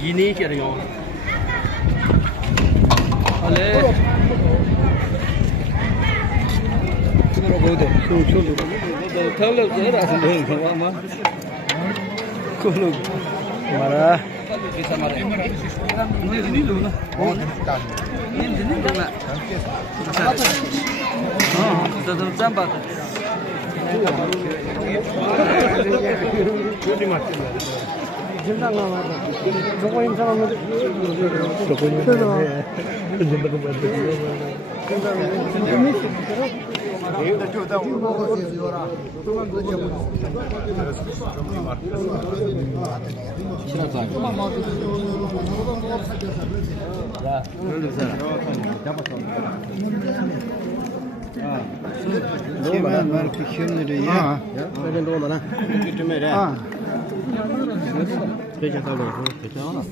Gini kira yo. Ale. Cholo bodo. Cholo. Thalo jara asle mama. Cholo. Mara. Bisa mara. Ini dulu na. Ini dulu na. Tetap sampai. Kemen var fikirleri ya. Ben de olana. Kütümere. Peki tabii. Peki ama.